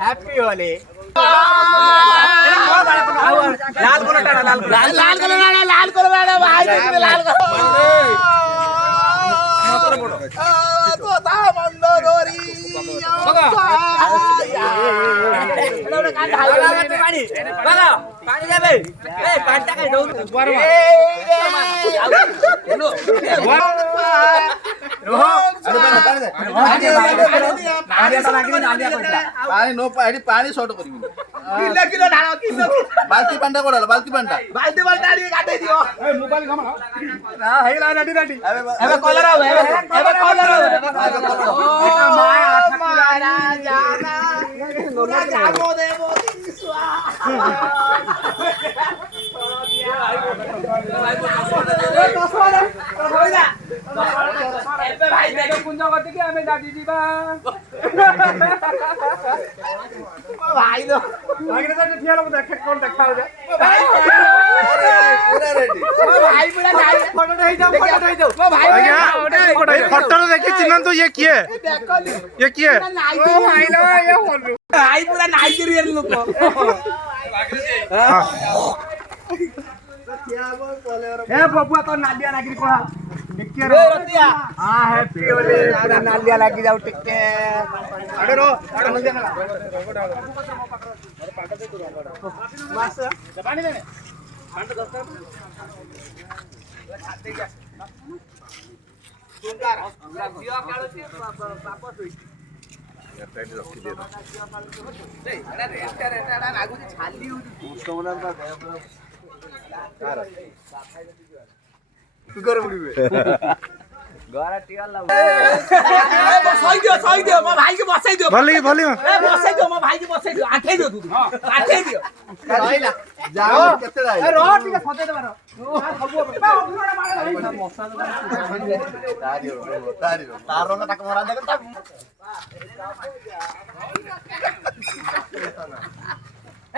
happy Holi लाल colour भाई लाल पानी short कर बाल्टी पांडा कोड़ा बाल्टी पांडा काटे दियो मोबाइल घमा ना हेला नडी नडी एबे कलर आवे एबे कलर आवे मारा जाना नोना जागो दे मोदी स्वा एबे भाई देखो कुंज करते कि हमें दादी जीवा भाई दो भाई ने तो ठिया लोग देखे कौन देखा हो जा भाई पूरा रेडी भाई पूरा भाई फोटो नहीं जाओ फोटो नहीं जाओ भाई फोटो देखि चिन्हन तो ये किए ये किए ओ भाई लो ये फोटो भाई पूरा नाइजीरियन लोग ए बबुआ तो नालिया लागी कोला टिके रो हां हैप्पी होली पूरा नालिया लागी जाऊ टिके अरे रो अरे मत देना बस पानी देने पानी तो 10 खाते जा सुंदर दिया कालो से वापस हुई पेट रखी दे ए अरे रेटा लागू छाली हो मुस्तमना का गया सही दियो मो भाई के बसाई दियो भली भली ए बसाई दियो मो भाई के बसाई दियो आठे दियो तू आठे दियो रहिला जाओ केते ए रहिला रो ठीक सते देबार सब अभिनय मारे मसा तारी तारो का तक मरा दे ता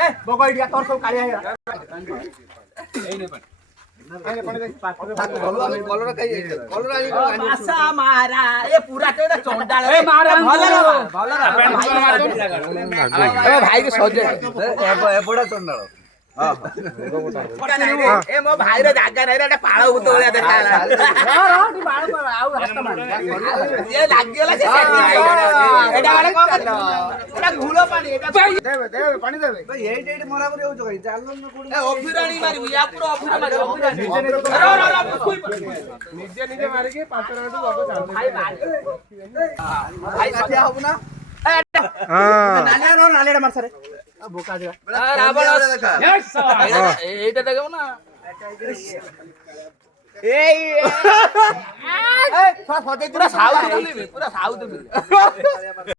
ए बगई दिया तोर सब कालिया है एई ने कलर खाई कलर आशा मारा ए पूरा तो चंडाल ए मारा भलो भाई के सजे ए बड़ा चंडाल हां ए मो भाई रे जागा नै रे पाळ भूत ओळ्या देखा रो टी बाळ पर आउ हस्त मार ये लागेला से एटा वाले कोन करलो एटा घुलो पानी एटा दे पानी दे भाई एट मरा करे हो जगई चाललो न कोड ए ऑफिरानी मारी या पूरा ऑफिरा मारी ऑफिरानी निजे निजे मारी के 5 राउंड बाबू चाल भाई भाई काठिया होबु ना हां नालिया मार सरे बोका दे रावण यस एटा देखो ना ए थोड़ा पूरा साउथ